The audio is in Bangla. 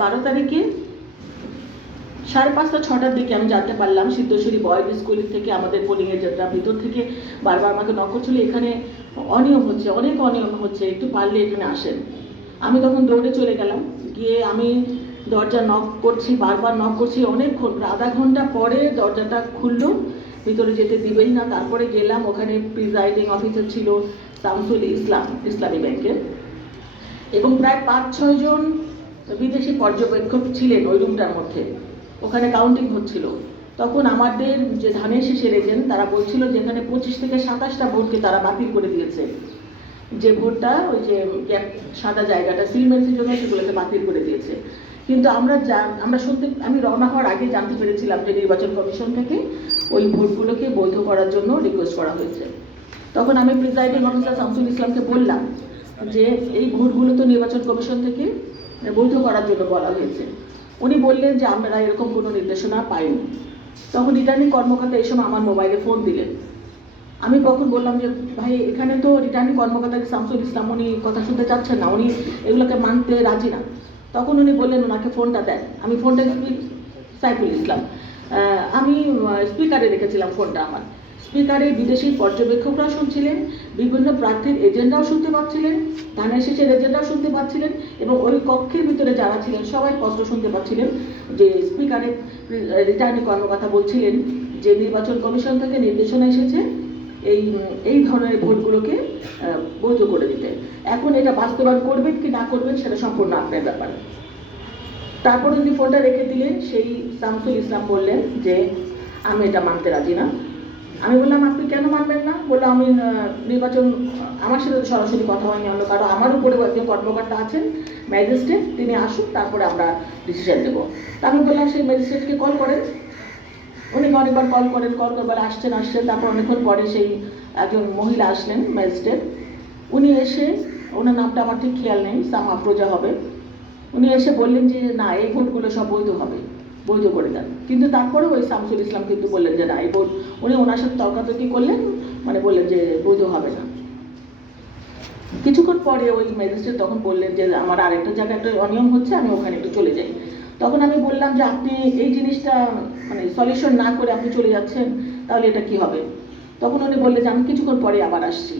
12 তারিখে 5:30-6টার দিকে আমি জানতে পারলাম সিদ্ধেশ্বরী বয়েজ স্কুল থেকে আমাদের পোলিংয়ের যেটা ভিতর থেকে বারবার আমাকে নক করছিল, এখানে অনিয়ম হচ্ছে, অনেক অনিয়ম হচ্ছে, একটু পারলে এখানে আসেন। আমি তখন দৌড়ে চলে গেলাম, গিয়ে আমি দরজা নক করছি, বারবার নক করছি, অনেকক্ষণ, আধা ঘন্টা পরে দরজাটা খুললো, ভিতরে যেতে দিবেই না। তারপরে গেলাম, ওখানে প্রিজাইডিং অফিসার ছিল শামসুল ইসলাম, ইসলামী ব্যাংকের, এবং প্রায় 5-6 জন বিদেশি পর্যবেক্ষক ছিলেন ওই রুমটার মধ্যে। ওখানে কাউন্টিং হচ্ছিল। তখন আমাদের যে ধানের শীষের এজেন্ট তারা বলছিল যে এখানে 25 থেকে 27টা ভোটকে তারা বাতিল করে দিয়েছে, যে ভোটটা ওই যে সাদা জায়গাটা সিলমেন্টের জন্য সেগুলোকে বাতিল করে দিয়েছে। কিন্তু আমরা শুনতে, আমি রওনা হওয়ার আগে জানতে পেরেছিলাম যে নির্বাচন কমিশন থেকে ওই ভোটগুলোকে বৈধ করার জন্য রিকোয়েস্ট করা হয়েছে। তখন আমি প্রিজাইডিং অফিসার শামসুল ইসলামকে বললাম যে এই ভোটগুলো তো নির্বাচন কমিশন থেকে বৈধ করার জন্য বলা হয়েছে। উনি বললেন যে আমরা এরকম কোনো নির্দেশনা পাইনি। তখন রিটার্নিং কর্মকর্তা এই সময় আমার মোবাইলে ফোন দিলেন। আমি কখন বললাম যে ভাই, এখানে তো রিটার্নিং কর্মকর্তা শামসুল ইসলাম, উনি কথা শুনতে চাচ্ছেন না, উনি এগুলোকে মানতে রাজি না। তখন উনি বললেন ওনাকে ফোনটা দেন। আমি ফোনটা সাইফুল ইসলাম, আমি স্পিকারে রেখেছিলাম ফোনটা। আমার স্পিকারে বিদেশি পর্যবেক্ষকরা শুনছিলেন, বিভিন্ন প্রার্থীর এজেন্টরাও শুনতে পাচ্ছিলেন, ধানের শীষের এজেন্টরাও শুনতে পাচ্ছিলেন, এবং ওই কক্ষের ভিতরে যারা ছিলেন সবাই স্পষ্ট শুনতে পাচ্ছিলেন যে স্পিকারে রিটার্নিং কর্মকর্তা বলছিলেন যে নির্বাচন কমিশন থেকে নির্দেশনা এসেছে এই ধরনের ভোটগুলোকে বৈধ করে দিতে। এখন এটা বাস্তবায়ন করবেন কি না করবেন সেটা সম্পূর্ণ আপনার ব্যাপার। তারপর উনি ফোনটা রেখে দিলেন। সেই শামসুল ইসলাম বললেন যে আমি এটা মানতে রাজি না। আমি বললাম আপনি কেন মানবেন না? বললো আমি নির্বাচন, আমার সাথে সরাসরি কথা হয়নি, অন্য কারো, আমার উপরেও একজন কর্মকর্তা আছেন ম্যাজিস্ট্রেট, তিনি আসুন, তারপরে আমরা ডিসিশন দেবো। তা আমি বললাম সেই ম্যাজিস্ট্রেটকে কল করেন। উনি অনেকবার কল করবার আসছেন। তারপর অনেকক্ষণ পরে সেই একজন মহিলা আসলেন ম্যাজিস্ট্রেট। উনি এসে, ওনার নামটা আমার ঠিক খেয়াল নেই, সাম আফরোজা হবে, উনি এসে বললেন যে না, এই ভোটগুলো সব বৈধ হবে, বৈধ করে দেন। কিন্তু তারপরে ওই শামসুল ইসলাম কিন্তু বললেন যে না, এই ভোট, উনি ওনার সাথে তর্কাতর্কি করলেন, মানে বললেন যে বৈধ হবে না। কিছুক্ষণ পরে ওই ম্যাজিস্ট্রেট তখন বললেন যে আমার আরেকটা জায়গায় একটা অনিয়ম হচ্ছে, আমি ওখানে একটু চলে যাই। তখন আমি বললাম যে আপনি এই জিনিসটা মানে সলিউশন না করে আপনি চলে যাচ্ছেন, তাহলে এটা কি হবে? তখন উনি বললেন যে আমি কিছুক্ষণ পরে আবার আসছি।